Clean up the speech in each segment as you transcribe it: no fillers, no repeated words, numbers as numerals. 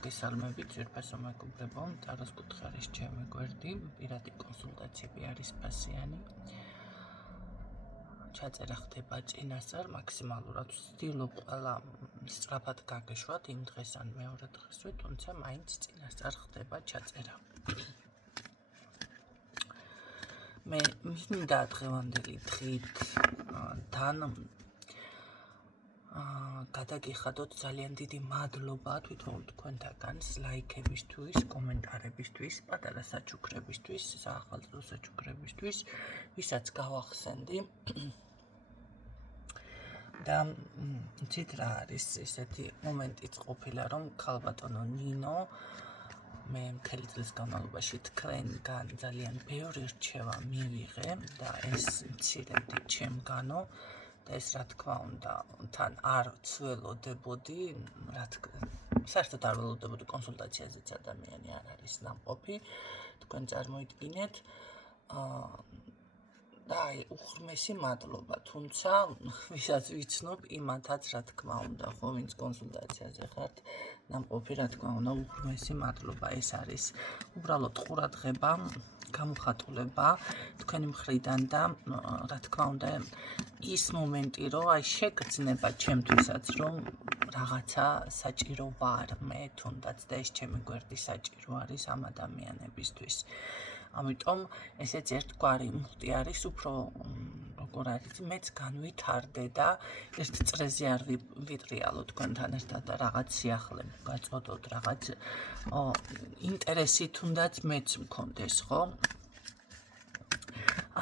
მოგესალმებით, ძვირფასო მეგობრებო, ტაროს კუთხე არის ჩემი გვერდი, პირადი კონსულტაციები არის ფასიანი. ჩაწერა ხდება წინასწარ, მაქსიმალურად ვცდილობ ყველა სწრაფად გაგეშვათ იმ დღეს ან მეორე დღესვე, თუმცა მაინც წინასწარ ხდება ჩაწერა. მე მინდა დღევანდელი დღით თან გადაგიხადოთ ძალიან დიდი მადლობა თვითონ თქვენთაგანს ლაიქებისთვის, კომენტარებისთვის, პატარა საჩუქრებისთვის, საახალწლო საჩუქრებისთვის, ვისაც გავახსენდი. და იცით რა არის ესეთი მომენტიც ყოფილა, რომ ქალბატონო ნინო მე მთელი წლის განმავლობაში თქვენგან ძალიან ბევრი რჩევა მივიღე და ეს მცირედი ჩემგანო და ეს რა თქმა უნდა თან არ ცველოდებოდი, საერთოდ არ ველოდებოდი კონსულტაციაზეც ადამიანი არ არის ნამყოფი, თქვენ წარმოიდგინეთ და უღრმესი მადლობა, თუმცა ვისაც ვიცნობ იმათაც რა თქმა უნდა, ხო, ვინც კონსულტაციაზე ხართ ნამყოფი, რა თქმა უნდა, უღრმესი მადლობა, ეს არის უბრალოდ ყურადღება, გამოხატულება თქვენი მხრიდან და რა თქმა უნდა ის მომენტი, რომ აი შეგრძნება ჩემთვისაც, რომ რაღაცა საჭირო ვარ მე თუნდაც და ეს ჩემი გვერდი საჭირო არის ამ ადამიანებისთვის. ამიტომ ესეც ერთგვარი მუხტი არის, უფრო როგორ არის, მეც განვითარდე და ერთ წრეზე არ ვიტრიალო თქვენთან ერთად და რაღაც სიახლე გაწოდოთ, რაღაც ინტერესი თუნდაც მეც მქონდეს, ხო?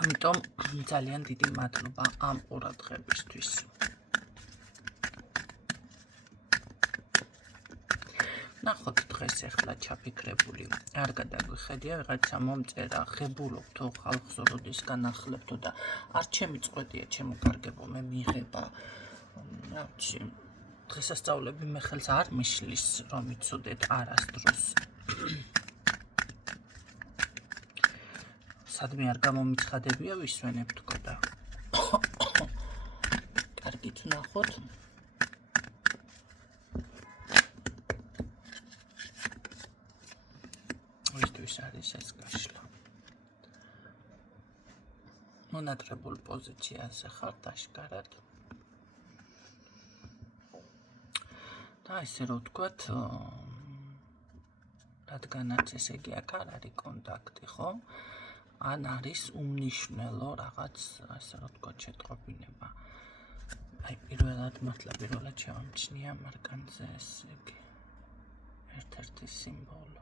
ამიტომ ძალიან დიდი მადლობა ამ ყურადღებისთვის. ნახოთ დღეს ახლა ჩაფიქრებული არ გადაგვიხედია ვიღაცა მომწერა ღებულობთო ხალხს როდის განახლებთო და არ ჩემი წყვეტია ჩემო კარგებო მე მიიღება რა ვიცი დღესასწაულები მე ხელს არ მიშლის რომ იცოდეთ არასდროს სადმე არ გამომიცხადებია ვისვენებ თქო და კარგით ნახოთ არის ეს გაშლა. მონატრებულ პოზიციაზე ხართ აშკარად. და ესე რომ ვთქვათ, რადგანაც ესე იგი აქ არ არის კონტაქტი, ხო? ან არის უმნიშვნელო რაღაც, ასე რომ ვთქვათ, შეტყობინება. აი პირველად შევამჩნია მარკანზე ესე იგი ერთ-ერთი სიმბოლო.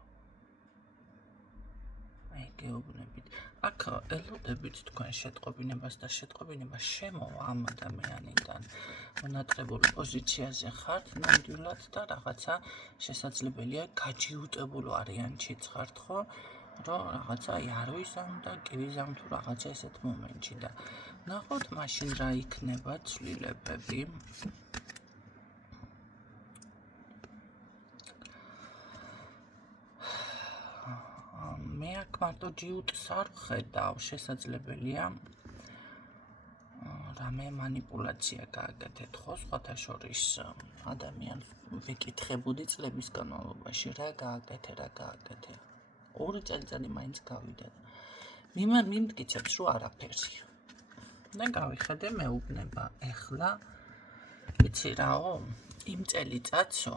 გეუბნებით. აქ ელოდებით თქვენ შეტყობინებას და შეტყობინება შემოვა ამ ადამიანიდან. მონატრებულ პოზიციაზე ხართ ნამდვილად და რაღაცა შესაძლებელია გაჯიუტებულ ვარიანტშიც ხართ, ხო? რომ რაღაცა არ ვიზამ და კი ვიზამ თუ რაღაცა ესეთ მომენტში და ნახოთ მაშინ რა იქნება ცვლილებები. მე აქ მარტო ჯიუტს არ ვხედავ, შესაძლებელია რამე მანიპულაცია გააკეთეთ, ხო, სხვათა შორის ადამიანს ვეკითხებოდი წლების განმავლობაში, რა გააკეთე. 2 წელიწადი მაინც გავიდა. მიმტკიცებს, რომ არაფერია. და გავიხედე მეუბნება, ეხლა იცი რაო, იმ წელიწადსო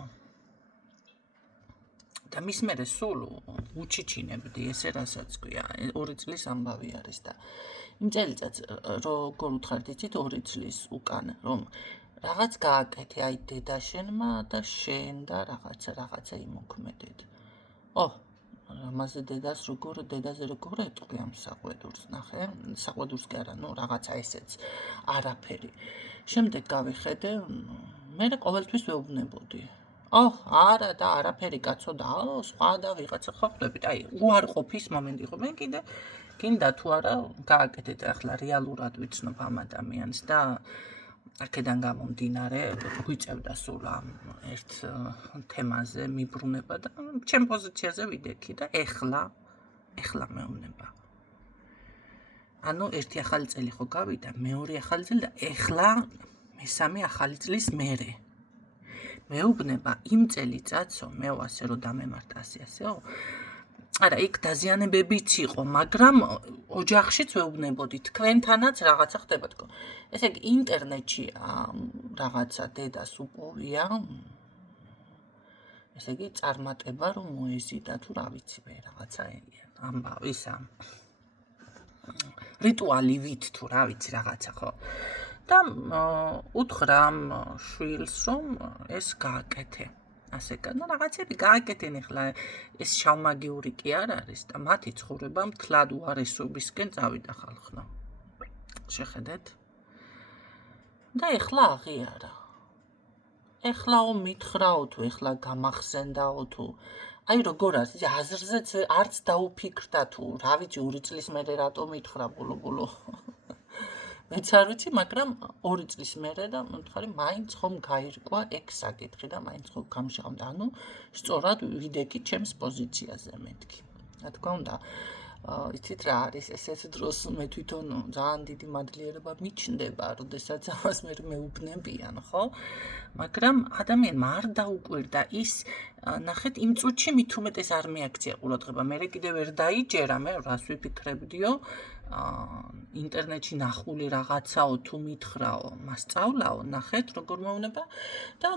და მის მერე სულ უჩიჩინებდი, ესე რასაც ქვია, 2 წლის ამბავი არის და იმ წელიწადს როგორ უთხართ იცით 2 წლის უკან, რომ რაღაც გააკეთე აი დედაშენმა და შენ და რაღაცა იმოქმედეთ. ამაზე დედაზე როგორ ეტყვი ამ საყვედურს, ნახე, საყვედურს კი არა, რაღაცა ესეც არაფერი. შემდეგ გავიხედე, მე ყოველთვის ვეუბნებოდი. არა და არაფერი კაცო და სხვა და ვიღაცა ხო ხვდებით, აი უარყოფის მომენტი იყო. მე კიდე გინდა თუ არა გააკეთეთ ახლა რეალურად ვიცნობ ამ ადამიანს და აქედან გამომდინარე გვიწევდა სულ ამ ერთ თემაზე მიბრუნება და ჩემ პოზიციაზე ვიდექი და ეხლა მეუბნება. ანუ ერთი ახალი წელი ხო გავიდა, მეორე ახალი წელი და ეხლა მესამე ახალი წლის მერე. მეუბნება იმ წელიწადსო, მე ასე რომ დამემართა ასე. არა, იქ დაზიანებებიც იყო, მაგრამ ოჯახშიც ვეუბნებოდი, თქვენთანაც რაღაცა ხდება თქო. ესე იგი, ინტერნეტში რაღაცა დედას უპოვია, ესე იგი, წარმატება რომ მოეზიდა თუ რა ვიცი მე, რაღაცა ისა რიტუალივით თუ რა ვიცი რაღაცა ხო. და უთხრა ამ შვილს რომ ეს გააკეთე. ასე და რაღაცები გააკეთენ ახლა ეს შავმაგიური კი არ არის და მათი ცხოვრება მთლად უარესობისკენ წავიდა ხალხო. შეხედეთ? და ახლა აღიარა. ეხლაო მითხრაო თუ ეხლა გამახსენდაო თუ აი როგორ არის აზრზეც არც დაუფიქრდა თუ რა ვიცი 2 წლის მერე რატო მითხრა ბოლო მეც არ ვიცი მაგრამ 2 წლის მერე და მითხარი მაინც ხომ გაირკვა ეგ საკითხი და მაინც ხომ გამჟღავდა ანუ სწორად ვიდექი ჩემს პოზიციაზე მეთქი რა თქმა უნდა იცით რა არის ესეც დროს მე თვითონ ძალიან დიდი მადლიერება მიჩნდება როდესაც ამას მე მეუბნებიან ხო მაგრამ ადამიანმა არ დაუკვირდა ის ნახეთ იმ წუთში მით უმეტეს არ მეაქცია ყურადღება მე კიდევ ვერ დაიჯერა მე რას ვიფიქრებდიო ინტერნეტში ნახული რაღაცაო თუ მითხრაო მასწავლაო ნახეთ როგორ მეუნება და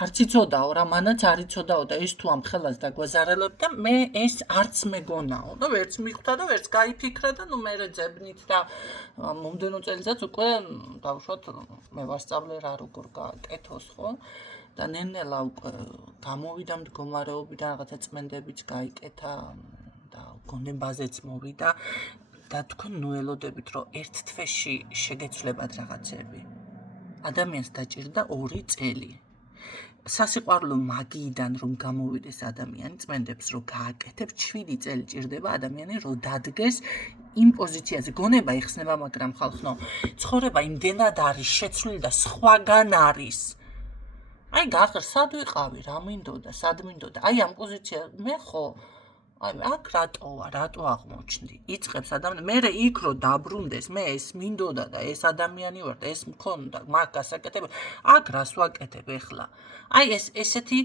არც იცოდაო რა მანაც არ იცოდაო და ეს თუ ამ ხელას დაგვაზარალებდა მე ეს არც მეგონაო და ვერც მიხვდა და ვერც გაიფიქრა და ნუ მე ძებნით და მომდენო წელიწადს უკვე დავუშვათ მე ვასწავლე რა როგორ გააკეთოს ხო და ნენელა უკვე გამოვიდა მდგომარეობიდან რაღაცა წმენდებიც გაიკეთა და გონებაზეც მოვიდა და თქვენ ნუ ელოდებით რომ ერთ თვეში შეგეცვლებათ რაღაცები ადამიანს დაჭირდა 2 წელი სასიყვარულო მაგიიდან რომ გამოვიდეს ადამიანი წმენდებს რომ გააკეთებს 7 წელი ჭირდება ადამიანი რომ დადგეს იმ პოზიციაზე გონება იხსნება მაგრამ ხალხო ცხოვრება იმდენად არის შეცვლილი და სხვაგან არის აი გახარ სად ვიყავი რა მინდოდა სად მინდოდა აი ამ პოზიცია მე ხო აი აქ რატო აღმოჩნდი იწყებს ადამიანი მე იქ რო დაბრუნდეს მე ეს მინდოდა და ეს ადამიანი ვარ და ეს მქონდა მაგ გასაკეთებ აქ რას ვაკეთებ ახლა აი ესეთი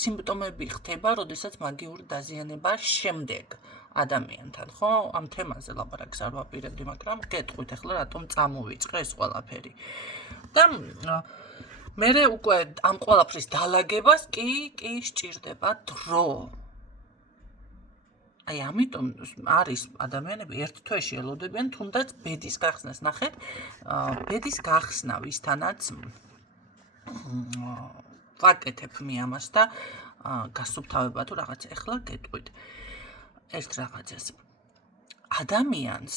სიმპტომები ხდება როდესაც მაგიური დაზიანება შემდეგ ადამიანთან ხო ამ თემაზე ლაპარაკს არ ვაპირებდი მაგრამ გეტყვით ახლა რატომ წამოვიწყე ეს ყველაფერი და მე უკვე ამ ყველაფრის დალაგებას კი სჭირდება დრო აი ამიტომ არის ადამიანები ერთ თვეში ელოდებიან თუნდაც ბედის გახსნას ნახეთ ბედის გახსნა ვისთანაც ვაკეთებ მე ამას და გასუფთავება თუ რაღაც ახლა გეტყვით ერთ რაღაცას ადამიანს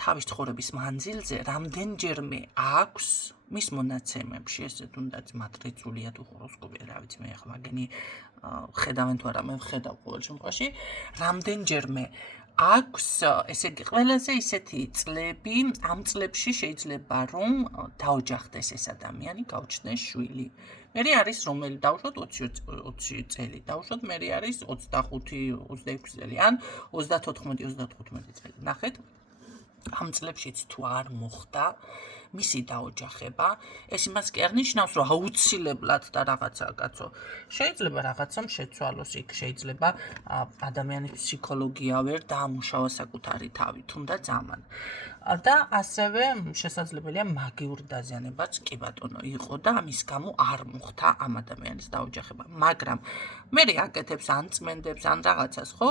თავის ცხოვრების მანძილზე რამდენჯერმე აქვს მის მონაცემებში ესე თუნდაც მატრიცულია თუ ჰოროსკოპია რა ვიცი მე ახლა მაგენი ხედავენ თუ არა მე ვხედავ ყოველ შემთხვევაში რამდენჯერმე აქვს ესე იგი ყველაზე ისეთი წლები ამ წლებში შეიძლება რომ დაოჯახდეს ეს ადამიანი გაუჩნდეს შვილი მე არის რომელი დავუშვათ 20 წელი დავუშვათ მე არის 25-26 წელი ან 34-35 წელი ნახეთ ამ წლებშიც თუ არ მოხდა მისი დაოჯახება ეს იმას კი არ ნიშნავს რომ აუცილებლად და რაღაცა კაცო შეიძლება რაღაცამ შეცვალოს იქ შეიძლება ადამიანის ფსიქოლოგია ვერ დაამუშავა საკუთარი თავი თუნდაც ამან და ასევე შესაძლებელია მაგიური დაზიანებაც კი ბატონო იყო და ამის გამო არ მოხდა ამ ადამიანის დაოჯახება მაგრამ მე აკეთებს ან წმენდებს ან რაღაცას ხო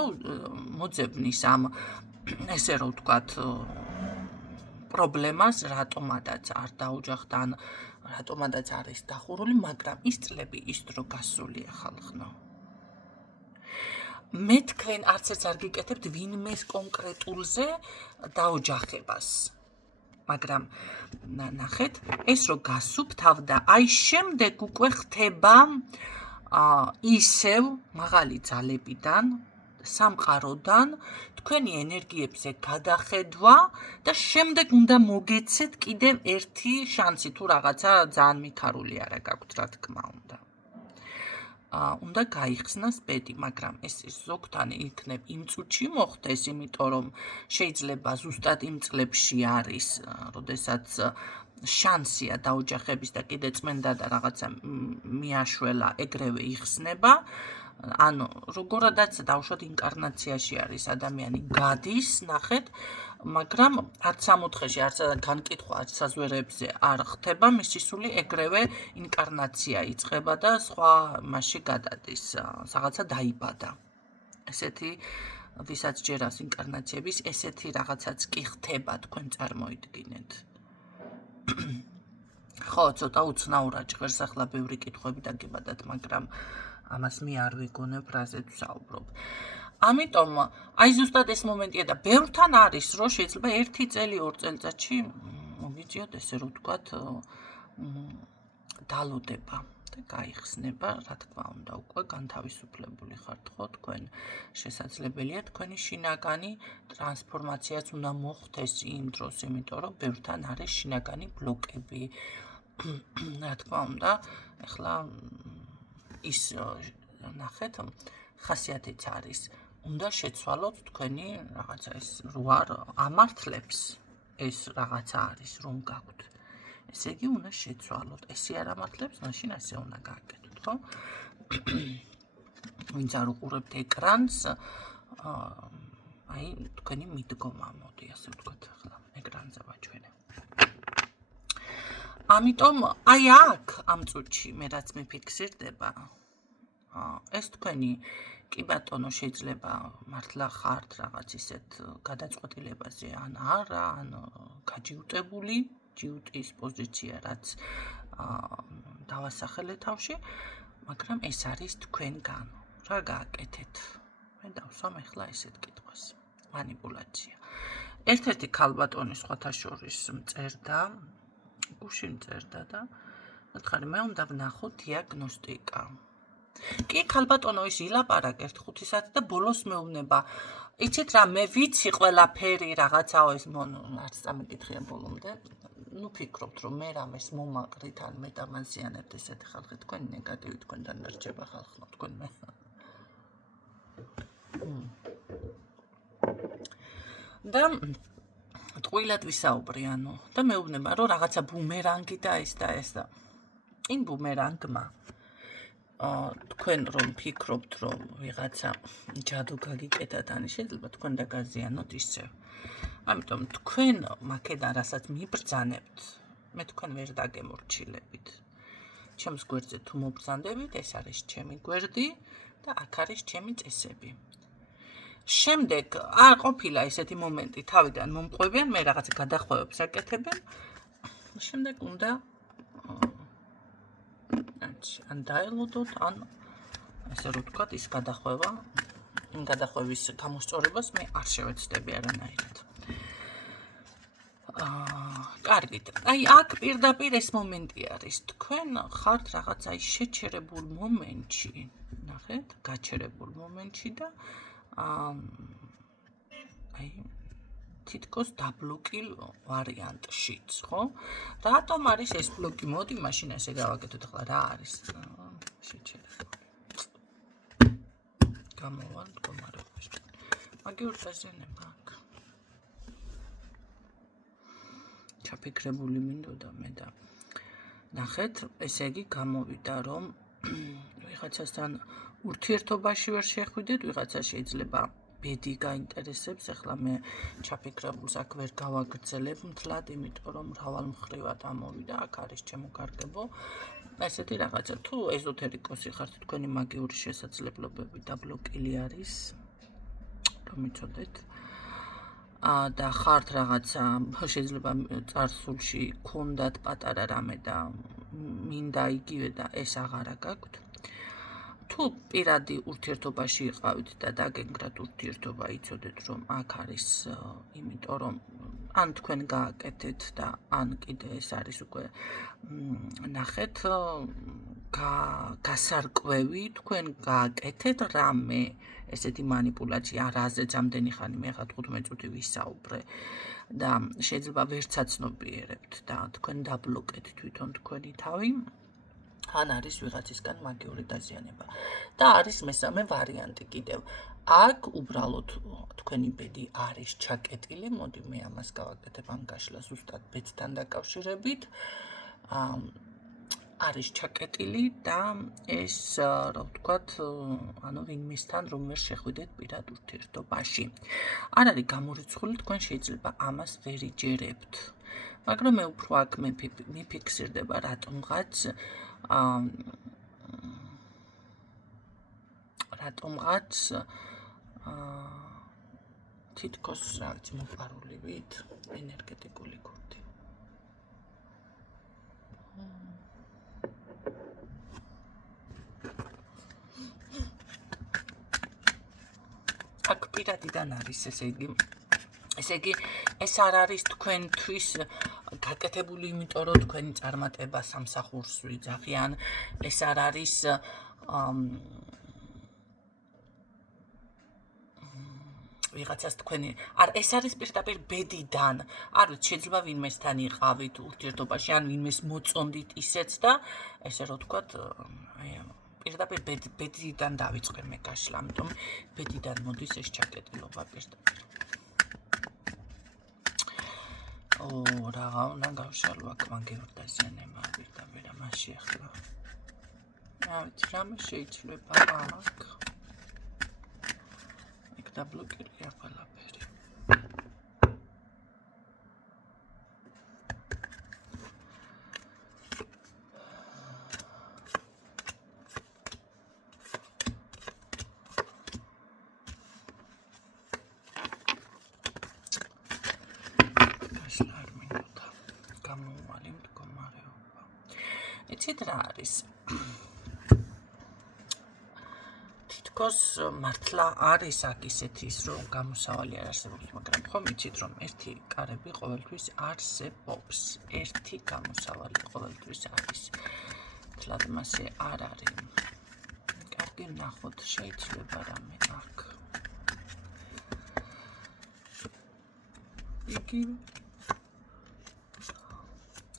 მოძებნის ამ ესე რომ ვთქვათ პრობლემას რატომადაც არ დაოჯახდა ან რატომადაც არის დახურული მაგრამ ის წლები ის დრო გასულია ხალხო მე თქვენ არც ერთ არ გიკეთებთ ვინმეს კონკრეტულზე დაოჯახებას მაგრამ ნახეთ ეს რო გასუფთავდა აი შემდეგ უკვე ხდება ისევ მაღალი ძალებიდან სამყაროდან თქვენი ენერგიებზე გადახედვა და შემდეგ უნდა მოგეცეთ კიდევ ერთი შანსი თუ რაღაცა ძალიან მიქარული არა გაქვთ რა თქმა უნდა უნდა გაიხსნას ბედი მაგრამ ეს ზოგთან იქნებ იმ წუთში მოხდეს იმიტომ რომ შეიძლება ზუსტად იმ წლებში არის როდესაც შანსია დაოჯახების და კიდე წმენდა და რაღაცა მიაშველა ეგრევე იხსნება. ანუ როგორადაც დავუშვათ ინკარნაციაში არის ადამიანი გადის, ნახეთ, მაგრამ არც სამოთხეში, არც განკითხვა, არც საზვერებზე არ ხდება, მის სისული ეგრევე ინკარნაცია იწყება და სხვა მასში გადადის, რაღაცა დაიბადა. ესეთი ვისაც ჯერას ინკარნაციების, ესეთი რაღაცაც კი ხდება, თქვენ წარმოიდგინეთ. ხო, ცოტა უცნაურად ჟღერს ახლა ბევრი კითხვები დაგებადათ, მაგრამ ამას მე არ ვიგონებ, რაზეც ვსაუბრობ. ამიტომ, აი ზუსტად ეს მომენტია და ბევრთან არის, რომ შეიძლება 1 წელი, 2 წელიწადში მოგიწიოთ, ესე რომ ვთქვათ, დალოდება და გაიხსნება, რა თქმა უნდა, უკვე განთავისუფლებული ხართ, ხო, თქვენ შესაძლებელია თქვენი შინაგანი ტრანსფორმაციაც უნდა მოხდეს იმ დროს, იმიტომ რომ ბევრთან არის შინაგანი ბლოკები. რა თქმა უნდა, ახლა ის ნახეთ, ხასიათიც არის. უნდა შეცვალოთ თქვენი რაღაცა ეს რო არ ამართლებს ეს რაღაცა არის რომ გაქვთ. ესე იგი უნდა შეცვალოთ. ესე არ ამართლებს, მაშინ ასე უნდა გააკეთოთ, ხო? ვინც არ უყურებთ ეკრანს, აი თქვენი მიდგომა მოდი, ასე ვთქვათ, ახლა ეკრანზე ვაჩვენებ. ამიტომ აი აქ ამ წუთში მე რაც მიფიქსირდება, ეს თქვენი კი ბატონო შეიძლება მართლა ხართ რაღაც ისეთ გადაწყვეტილებაზე ან არა, ან გაჯიუტებული, ჯიუტის პოზიცია რაც დავასახელე თავში, მაგრამ ეს არის თქვენგან. რა გააკეთეთ? მე დავსვამ ახლა ესეთ კითხვას. მანიპულაცია. ერთ-ერთი ქალბატონი სხვათა შორის მწერდა, გუშინ წერდა და მეთქარი მე უნდა ვნახო დიაგნოსტიკა. კი ქალბატონო ის ილაპარაკ 1-5 საათი და ბოლოს მეუბნება. იცით რა, მე ვიცი ყველაფერი რაღაცაო ეს არც წამიკითხია ბოლომდე. ნუ ფიქრობთ რომ მე რამეს მომაყრით ან მეტამაზიანებთ ესეთი ხალხი, თქვენი ნეგატივი თქვენთან დარჩება ხალხო, თქვენ მე. და ტყუილად ვისაუბრი, ანუ და მეუბნება რომ რაღაცა ბუმერანგი და ეს და ეს და იმ ბუმერანგმა თქვენ რომ ფიქრობთ რომ ვიღაცა ჯადო გაგიკეთათ, ან შეიძლება თქვენ დაგაზიანოთ ისევ. ამიტომ თქვენ მაქედან რასაც მიბრძანებთ, მე თქვენ ვერ დაგემორჩილებით. ჩემს გვერდზე თუ მობრძანდებით, ეს არის ჩემი გვერდი და აქ არის ჩემი წესები. შემდეგ არ ყოფილა ესეთი მომენტი, თავიდან მომყვებიან, მე რაღაცა გადახვევებს აკეთებენ. შემდეგ უნდა ან დაელოდოთ, ან ესე რომ ვთქვათ, ის გადახვევა, გადახვევის გამოსწორებას მე არ შევეცდები არანაირად. კარგით. აი აქ პირდაპირ ეს მომენტი არის. თქვენ ხართ რაღაც აი შეჩერებულ მომენტში, ნახეთ, გაჩერებულ მომენტში და აი თითქოს დაბლოკილ ვარიანტშიც, ხო? რატომ არის ეს ბლოკი? მოდი მაშინ ესე გავაკეთოთ ახლა რა არის შეჩერება. გამოვალ მდგომარეობაში. მაგიურ დაზიანება აქ. ჩაფიქრებული მინდოდა მე და ნახეთ, ესე იგი გამოვიდა რომ ვიღაცასთან ურთიერთობაში ვერ შეხვიდეთ, ვიღაცა შეიძლება ბედი გაინტერესებს, ახლა მე ჩაფიქრებულს აქ ვერ გავაგრძელებ მთლად, იმიტომ რომ მრავალ მხრივად ამოვიდა, აქ არის ჩემო კარგებო. ესეთი რაღაცა, თუ ეზოთერიკოსი ხართ, თქვენი მაგიური შესაძლებლობები დაბლოკილი არის, რომ იცოდეთ. და ხართ რაღაცა, შეიძლება წარსულში გქონდათ პატარა რამე და მინდა იგივე და ეს აღარა გაქვთ. თუ პირადი ურთიერთობაში იყავით და დაგენგრათ ურთიერთობა, იცოდეთ რომ აქ არის, იმიტომ რომ ან თქვენ გააკეთეთ და ან კიდე ეს არის უკვე ნახეთ გასარკვევი, თქვენ გააკეთეთ რამე ესეთი манипуляცია, რაზეც ამდენი ხანი მე ხა 15 წუთი ვისაუბრე და შეიძლება ვერცაც ნობიერებთ და თქვენ დაბლოკეთ თვითონ თქვენი თავი. ან არის ვიღაცისგან მაგიური დაზიანება. და არის მესამე ვარიანტი კიდევ. აქ უბრალოდ თქვენი ბედი არის ჩაკეტილი, მოდი მე ამას გავაკეთებ ამ გაშლას ზუსტად ბედთან დაკავშირებით. არის ჩაკეტილი და ეს, რა ვთქვათ, ანუ ვინმესთან რომ ვერ შეხვიდეთ პირად ურთიერთობაში. არ არის გამორიცხული, თქვენ შეიძლება ამას ვერ იჯერებთ. მაგრამ მე უფრო აქ მიფიქსირდება რატომღაც თითქოს რა ვიცი მოპარულივით ენერგეტიკული გურდი. აქ პირადიდან არის, ესე იგი, ეს არ არის თქვენთვის გაკეთებული, იმიტომ რომ თქვენი წარმატება სამსახურს ვიძახიან, ეს არ არის ვიღაცას თქვენი, ეს არის პირდაპირ ბედიდან. არ ვიცი, შეიძლება ვინმესთან იყავით ურთიერთობაში, ან ვინმეს მოწონდით ისეც და ესე რომ ვთქვათ, პირდაპირ ბედიდან დავიწყე მე გაშლა, ამიტომ ბედიდან მოდის ეს ჩაკეტილობა პირდაპირ. რა უნდა გავშალო აქ მაგიური დაზიანება პირდაპირ ამაში ახლა. რა ვიცი, რამე შეიძლება აქ. იქ დაბლოკირია ყველაფერი. იცით რა არის? თითქოს მართლა არის აქ ისეთი ის, რომ გამოსავალი არ არსებობს, მაგრამ ხომ იცით, რომ ერთი კარები ყოველთვის არსებობს. ერთი გამოსავალი ყოველთვის არის. თლად მასე არ არის. კარგი ნახოთ, შეიძლება რამე აქ.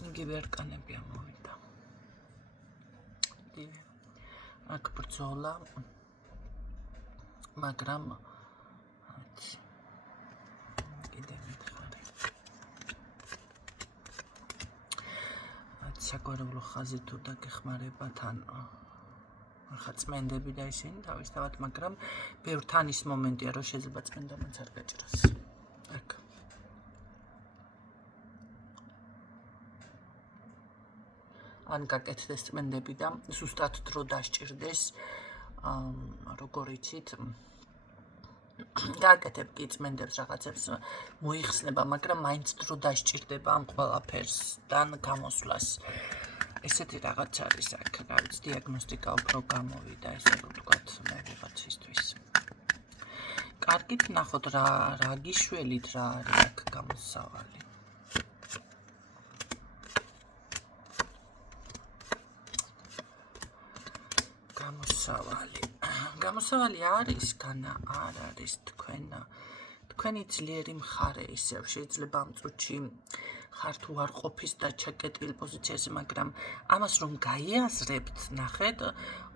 იგივე არკანები ამოვიდა. აქ ბრძოლა, მაგრამ კიდე მითხარი. საგვარეულო ხაზი თუ დაგეხმარებათ, ან ხა წმენდები და ისინი თავისთავად, მაგრამ ბევრთან ის მომენტია, რომ შეიძლება წმენდამაც არ გაჭრას. აქ ან გაკეთდეს წმენდები და ზუსტად დრო დასჭირდეს, როგორ იცით, გააკეთებ კი წმენდებს რაღაცებს მოიხსნება, მაგრამ მაინც დრო დასჭირდება ამ ყველაფერსთან გამოსვლას. ესეთი რაღაც არის აქ, რა ვიცი, დიაგნოსტიკა უფრო გამოვიდა, ესე რომ ვთქვათ, მე ვიღაცისთვის. კარგით ნახოთ რა გიშველით რა არის აქ გამოსავალი. გამოსავალი არის, განა არ არის თქვენი ძლიერი მხარე ისევ შეიძლება ამ წუთში ხარ თუ არ ყოფის და ჩაკეტილ პოზიციაზე, მაგრამ ამას რომ გაიაზრებთ, ნახეთ,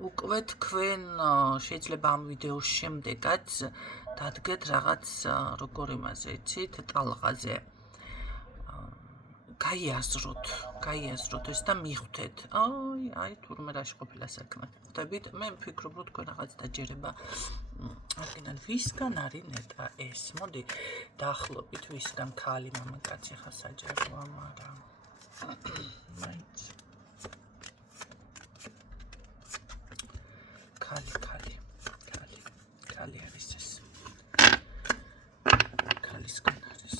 უკვე თქვენ შეიძლება ამ ვიდეოს შემდეგაც დადგეთ რაღაც როგორ იმაზე, იცით, ტალღაზე. გაიაზროთ ეს და მიხვდეთ. აი, თურმე რაში ყოფილა საქმე. ხვდებით, მე ვფიქრობ, რომ თქვენ რაღაც დაჯერება არგინალ ვისგან არის ნეტა ეს. მოდი, დაახლოებით ვისგან ქალი მამაკაცი ხა საჯაროა, მაგრამ მაინც ქალი არის ეს. ქალისგან არის.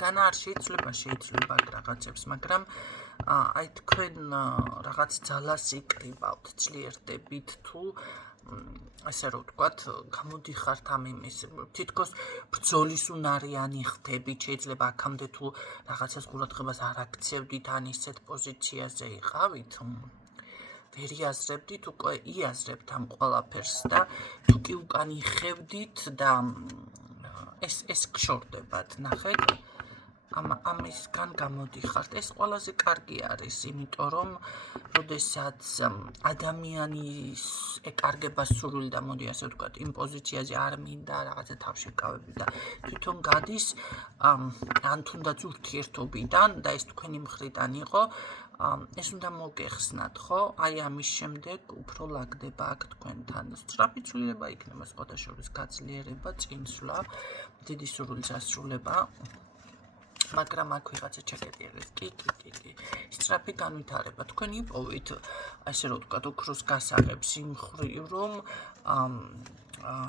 განა არ შეიძლება აქ რაღაცებს, მაგრამ აი თქვენ რაღაც ძალას იკრიბავთ, ძლიერდებით თუ ასე რომ ვთქვათ, გამოდიხართ ამ იმის, თითქოს ბრძოლის უნარიანი ხდებით, შეიძლება აქამდე თუ რაღაცას ყურადღებას არ აქცევდით, ან ისეთ პოზიციაზე იყავით, ვერ იაზრებდით, უკვე იაზრებთ ამ ყველაფერს და თუ კი უკან იხევდით და ეს გშორდებათ, ნახეთ? ამისგან გამოდიხართ. ეს ყველაზე კარგი არის, იმიტომ რომ როდესაც ადამიანის ეკარგება სურვილი და მოდი ასე ვთქვათ, იმ პოზიციაზე არ მინდა რაღაცა თავშეკავები და თვითონ გადის ან თუნდაც ურთიერთობიდან და ეს თქვენი მხრიდან იყო, ეს უნდა მოგეხსნათ, ხო? აი ამის შემდეგ უფრო ლაგდება აქ თქვენთან. სწრაფი ცვლილება იქნება სხვათა შორის გაძლიერება, წინსვლა, დიდი სურვილის ასრულება. მაგრამ აქ ვიღაცა ჩაკეტიერეს, კი, სწრაფი განვითარება. თქვენ იპოვით, ასე რომ ვთქვათ, ოქროს გასაღებს იმ მხრივ, რომ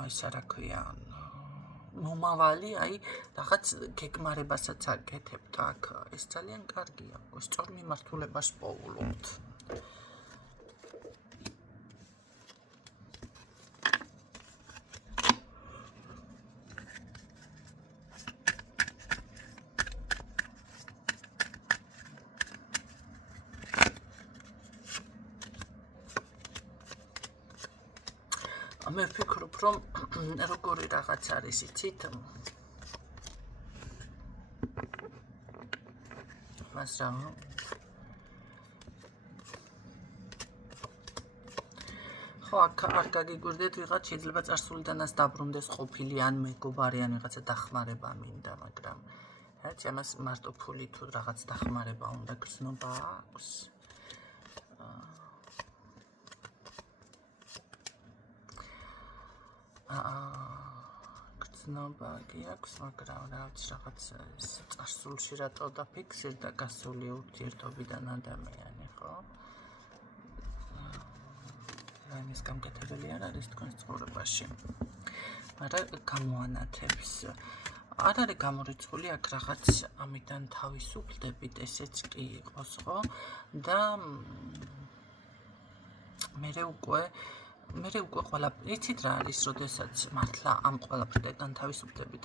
ისა რა ქვია, მომავალი, აი, რაღაც გეგმარებასაც აკეთებთ აქ. ეს ძალიან კარგია, სწორ მიმართულებას პოულობთ. მე ვფიქრობ, რომ როგორი რაღაც არის, იცით? მას რა? ხო, არ გაგიგვირდეთ, ვიღაც შეიძლება წარსულიდანაც დაბრუნდეს ყოფილი ან მეგობარი ან ვიღაცა დახმარება მინდა, მაგრამ რაც ამას მარტო ფული თუ რაღაც დახმარება უნდა გრძნობა აქვს. გრძნობა კი აქვს, მაგრამ რაღაც წარსულში რატო დაფიქსირდა გასული ურთიერთობიდან ადამიანი, ხო? ამის გამკეთებელი არ არის თქვენს ცხოვრებაში. მაგრამ გამოანათებს. არ არის გამორიცხული აქ რაღაც ამიდან თავისუფლდებით, ესეც კი იყოს, ხო? და მერე უკვე ყველა, იცით რა არის, როდესაც მართლა ამ ყველაფერთან თავისუფლდებით.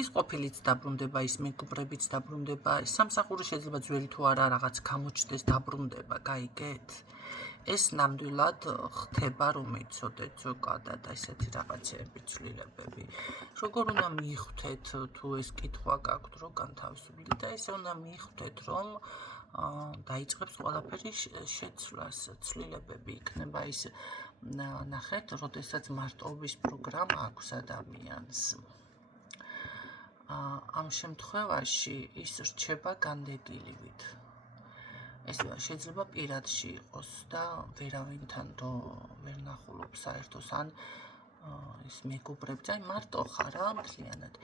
ის ყოფილიც დაბრუნდება, ის მეგობრებიც დაბრუნდება, ის სამსახური შეიძლება ძველი თუ არა რაღაც გამოჩნდეს დაბრუნდება, გაიგეთ? ეს ნამდვილად ხდება, რომ იცოდეთ ზოგადად ესეთი რაღაცეები, ცვლილებები. როგორ უნდა მიხვდეთ, თუ ეს კითხვა გაქვთ, რომ განთავისუფლდით და ესე უნდა მიხვდეთ, რომ დაიწყებს ყველაფერი შეცვლას, ცვლილებები იქნება ის, ნახეთ, როდესაც მარტოობის პროგრამა აქვს ადამიანს. ამ შემთხვევაში ის რჩება განდეგილივით. ეს შეიძლება პირადში იყოს და ვერავინთან ვერ ნახულობ საერთოს ან ის მეგობრებს, აი მარტო ხარ რა მთლიანად.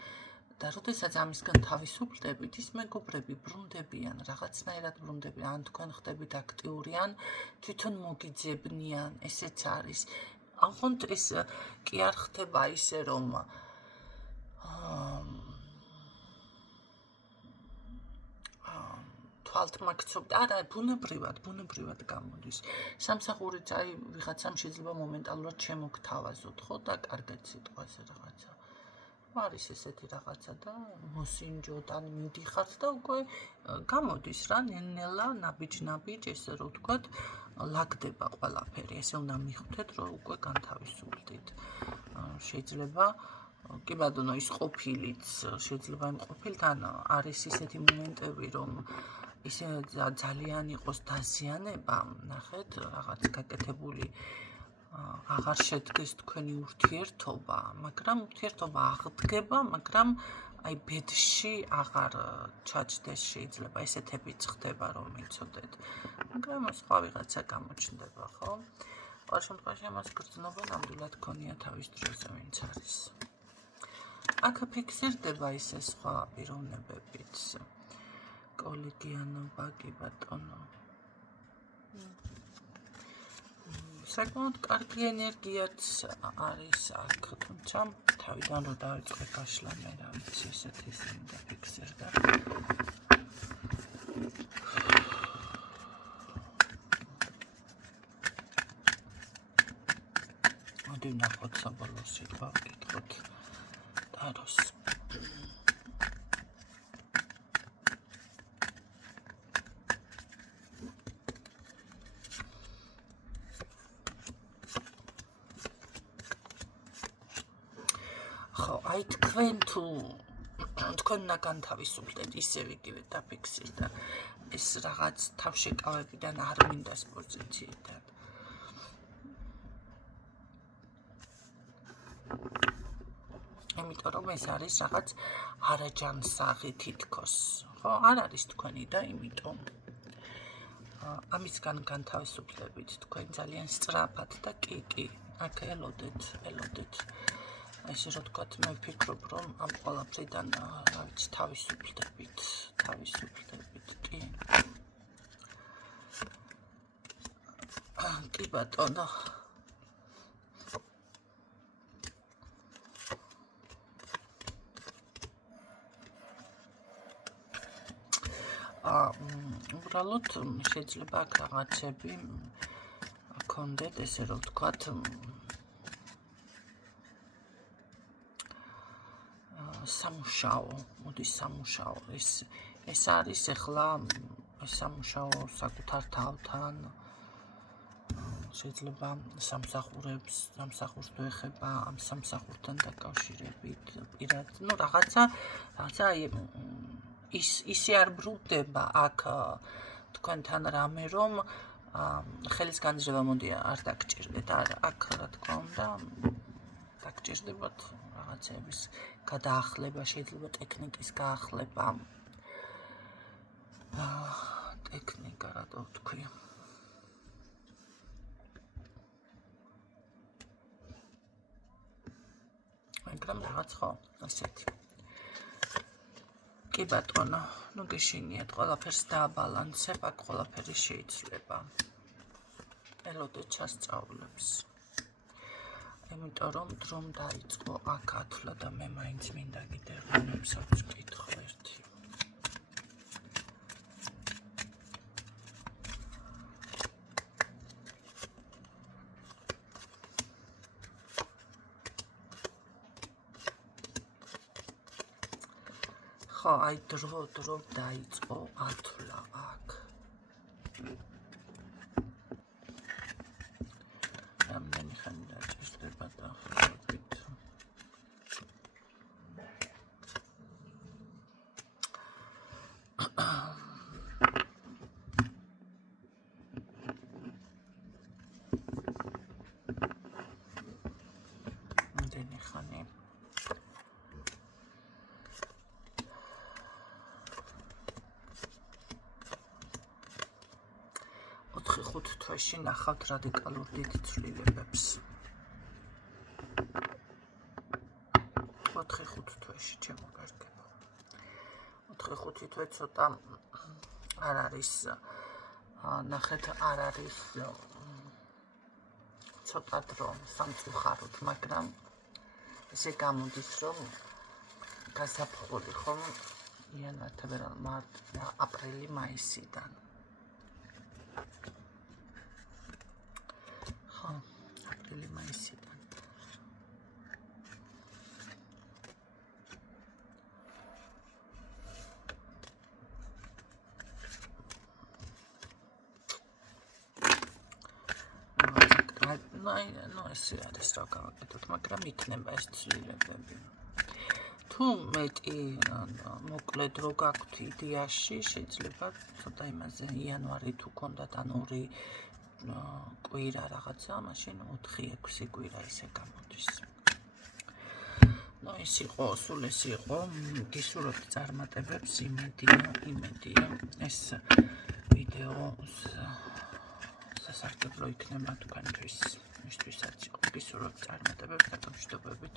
და როდესაც ამისგან თავისუფლდებით, ის მეგობრები ბრუნდებიან, რაღაცნაირად ბრუნდებიან, ან თქვენ ხდებით აქტიური, ან თვითონ მოგიძებნიან, ესეც არის. აღონდ ეს კი არ ხდება ისე, რომ თვალთ მაგცობთ, არა, ბუნებრივად გამოდის. სამსახურიც აი ვიღაცამ შეიძლება მომენტალურად შემოგთავაზოთ, ხო და კარგად სიტყვაზე რაღაცა. არის ესეთი რაღაცა და მოსინჯოთ ან მიდიხართ და უკვე გამოდის რა, ნელა, ნაბიჯ, ესე რომ ვთქვათ, ლაგდება ყველაფერი. ესე უნდა მიხვდეთ, რომ უკვე განთავისუფლდით. შეიძლება კი ბატონო, ის ყოფილიც შეიძლება იმ ყოფილთან არის ისეთი მომენტები, რომ ისე ძალიან იყოს დაზიანება, ნახეთ, რაღაც გაკეთებული აღარ შედგეს თქვენი ურთიერთობა, მაგრამ ურთიერთობა აღდგება, მაგრამ აი ბედში აღარ ჩაჯდეს შეიძლება, ესეთებიც ხდება, რომ იცოდეთ. მაგრამ სხვა ვიღაცა გამოჩნდება, ხო? ყოველ შემთხვევაში ამას გრძნობა ნამდვილად გქონია თავის დროზე, ვინც არის. აქ ფიქსირდება ისე სხვა პიროვნებებიც. კოლეგიანობა, კი ბატონო. საკმაოდ კარგი ენერგიაც არის აქ, თუმცა თავიდან რომ დავიწყე გაშლა მე რა ვიცი, ესეთი ისინი დაფიქსირდა. მოდი ვნახოთ საბოლოო სიტყვა ვკითხოთ ტაროს. ხო, აი თქვენ თუ თქვენ უნდა განთავისუფლდეთ ისევ იგივე დაფიქსირდეთ და ეს რაღაც თავშეკავებიდან არ მინდას პოზიციიდან. იმიტომ რომ ეს არის რაღაც არაჯანსაღი თითქოს. ხო, არ არის თქვენი და იმიტომ ამისგან განთავისუფლებით თქვენ ძალიან სწრაფად და კი, აქ ელოდეთ. ესე რომ თქვათ, მე ვფიქრობ, რომ ამ ყველაფრიდან რა ვიცი, თავისუფლდებით, კი. კი ბატონო. უბრალოდ შეიძლება აქ რაღაცები გქონდეთ, ესე რომ ვთქვათ, სამუშაო, ეს არის ახლა ეს სამუშაო საკუთარ თავთან, შეიძლება სამსახურს თუ ეხება, ამ სამსახურთან დაკავშირებით, პირად, რაღაცა ისე არ ბრუნდება აქ თქვენთან რამე, რომ ხელის განძრევა მოდი არ დაგჭირდეთ, აქ რა თქმა უნდა დაგჭირდებათ რაღაცების გადაახლება, შეიძლება ტექნიკის გაახლება. ტექნიკა რატო ვთქვი? მაგრამ რაღაც ხო, ასეთი. კი ბატონო, ნუ გეშინიათ, ყველაფერს დააბალანსებ, აქ ყველაფერი შეიძლება. ელოდეთ ჩასწავლებს. იმიტომ რომ დრომ დაიწყო აქ ათვლა და მე მაინც მინდა კიდე რამებსაც ვკითხო ერთი. ხო, აი დრო დაიწყო ათვლა აქ. რამდენი ხანი დაჭირდება და ხედავთ. რამდენი ხანი? ხუთ თვეში ნახავთ რადიკალურ დიდ ცვლილებებს. 4-5 თვეში ჩემო კარგებო. 4-5 თვე ცოტა არ არის, ნახეთ, არ არის ცოტა დრო სამწუხაროდ, მაგრამ ესე გამოდის, რომ გაზაფხული ხომ იანვარ, თებერვალ, მარტ, აპრილი, მაისიდან. აპრილი, მაისიდან. ნუ ესე არის რა გავაკეთოთ, მაგრამ იქნება ეს ცვლილებები. თუ მეტი მოკლედ რო გაქვთ იდეაში, შეიძლება ცოტა იმაზე იანვარი თუ გქონდათ ან 2 კვირა რაღაცა, მაშინ 4-6 კვირა ისე გამოდის. ეს იყო, სულ ეს იყო, გისურვებთ წარმატებებს, იმედია, ეს ვიდეო სასარგებლო იქნება თქვენთვის, მისთვისაც იყო, გისურვებთ წარმატებებს და გამშვიდობებით.